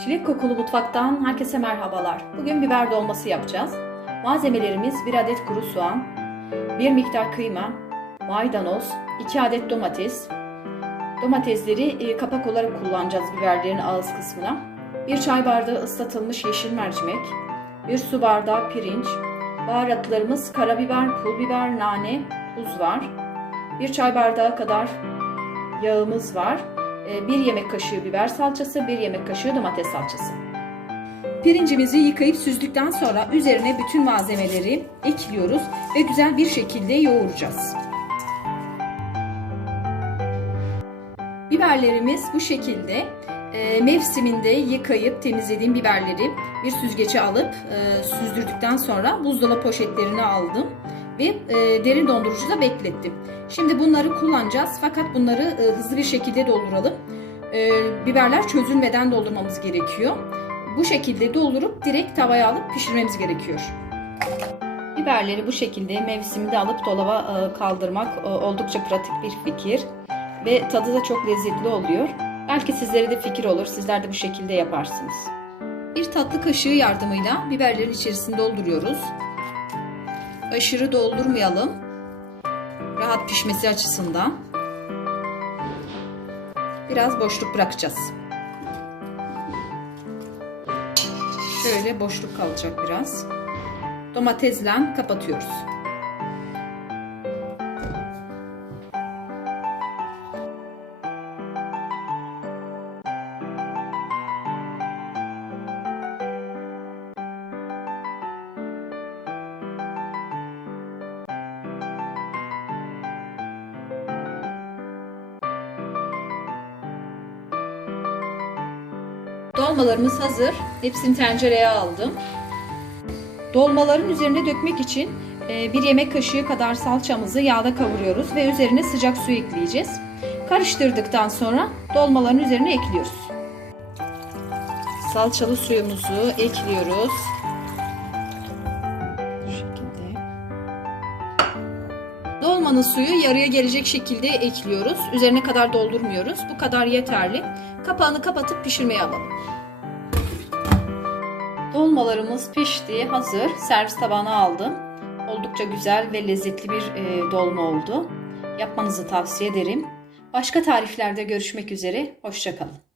Çilek kokulu mutfaktan herkese merhabalar. Bugün biber dolması yapacağız. Malzemelerimiz 1 adet kuru soğan, 1 miktar kıyma, maydanoz, 2 adet domates. Domatesleri e, kapak olarak kullanacağız biberlerin ağız kısmına. 1 çay bardağı ıslatılmış yeşil mercimek, 1 su bardağı pirinç, baharatlarımız karabiber, pul biber, nane, tuz var. 1 çay bardağı kadar yağımız var. 1 yemek kaşığı biber salçası, 1 yemek kaşığı domates salçası. Pirincimizi yıkayıp süzdükten sonra üzerine bütün malzemeleri ekliyoruz ve güzel bir şekilde yoğuracağız. Biberlerimiz bu şekilde e, mevsiminde yıkayıp temizlediğim biberleri bir süzgece alıp e, süzdürdükten sonra buzdolabı poşetlerine aldım ve e, derin dondurucuda beklettim. Şimdi bunları kullanacağız fakat bunları e, hızlı bir şekilde dolduralım. E, biberler çözülmeden doldurmamız gerekiyor. Bu şekilde doldurup direkt tavaya alıp pişirmemiz gerekiyor. Biberleri bu şekilde mevsiminde alıp dolaba e, kaldırmak e, oldukça pratik bir fikir ve tadı da çok lezzetli oluyor. Belki sizlere de fikir olur. Sizler de bu şekilde yaparsınız. Bir tatlı kaşığı yardımıyla biberlerin içerisine dolduruyoruz. Aşırı doldurmayalım. Rahat pişmesi açısından. Biraz boşluk bırakacağız. Şöyle boşluk kalacak biraz. Domatesle kapatıyoruz. Dolmalarımız hazır. Hepsini tencereye aldım. Dolmaların üzerine dökmek için e, bir yemek kaşığı kadar salçamızı yağda kavuruyoruz ve üzerine sıcak su ekleyeceğiz. Karıştırdıktan sonra dolmaların üzerine ekliyoruz. Salçalı suyumuzu ekliyoruz. Dolmanın suyu yarıya gelecek şekilde ekliyoruz. Üzerine kadar doldurmuyoruz. Bu kadar yeterli. Kapağını kapatıp pişirmeye alalım. Dolmalarımız pişti, hazır. Servis tabağına aldım. Oldukça güzel ve lezzetli bir e, dolma oldu. Yapmanızı tavsiye ederim. Başka tariflerde görüşmek üzere. Hoşçakalın.